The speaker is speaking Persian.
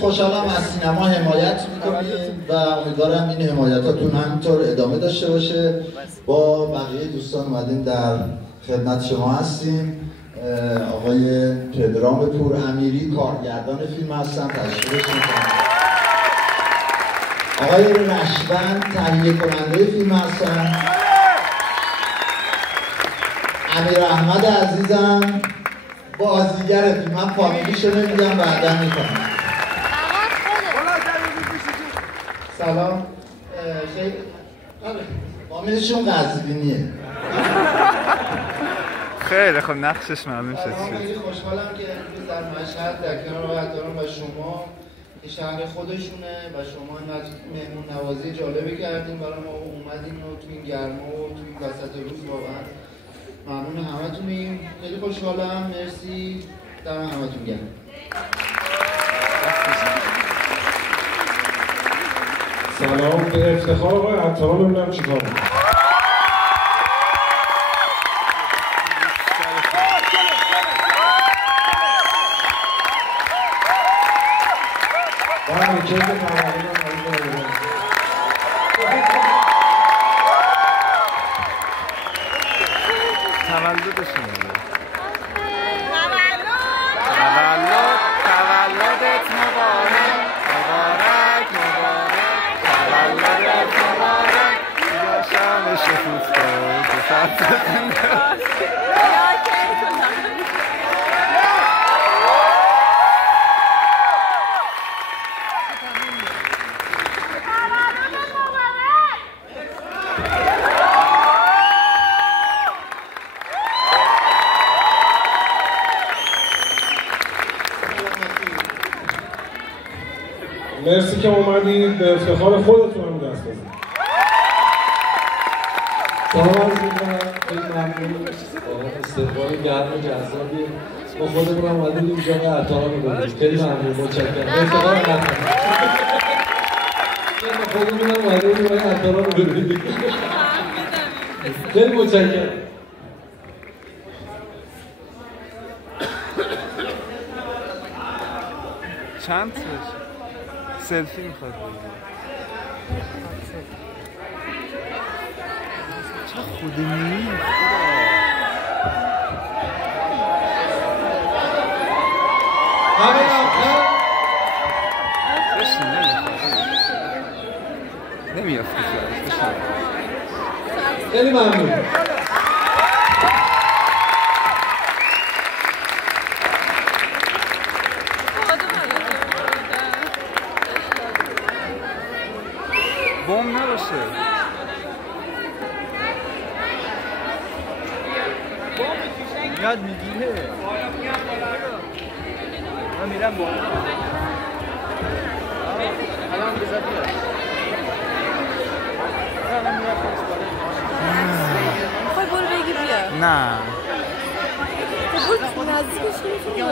خوشحالم از سینما حمایت میکنیم و امیدوارم این حمایتاتون همینطور ادامه داشته باشه. با بقیه دوستان اومدیم در خدمت شما هستیم. آقای پدرام پورامیری کارگردان فیلم هستن، تشریفش میکنم. آقای رشوند تهیه کننده فیلم هستن. امیر احمد عزیزم بازیگر فیلم، من فامیلیشو نمیگم بعدا میکنم. سلام. خیلی فامیلیشون قزوینیه. خیلی خب نقشش معلوم شد. خیلی خوشحالم که امروز در مشهد در کنار قدردان و شما که شهر خودشونه و شما اینقدر مهمون نوازی جالبی کردین برای ما و اومدین و تو این گرما و تو این وسط روز واقعا ممنون همتونیم. خیلی خوشحالم. مرسی. دم همتون گرم. سلام. به افتخار آقای عطاران ببینم چیکار می‌کنه. بله کیک تولدشون تولدت مبارک مبارک مبارک تولدت مبارک یا شام شفوت مرسی که اومدید. به افتخار خودتون هم دست بزنید. سلام عرض می‌کنم. خیلی ممنون با استقبال گرم و جذابی. ما خودمون هم اومدیم اینجا آقای عطاران رو ببینیم. خیلی ممنون. متشکرم. به افتخار عطاران. ما خودمون هم اومدیم آقای عطاران رو ببینیم. خیلی متشکرم. چند سلفی میخواد بگیره. چه خودمونی نمیافتی خیلی ممنون. بوم نباشه. یاد میگیره. من میرم بالا. الان بذار بیاد. میخوای برو بگی بیا. نه. برو نزدیکش میتونی.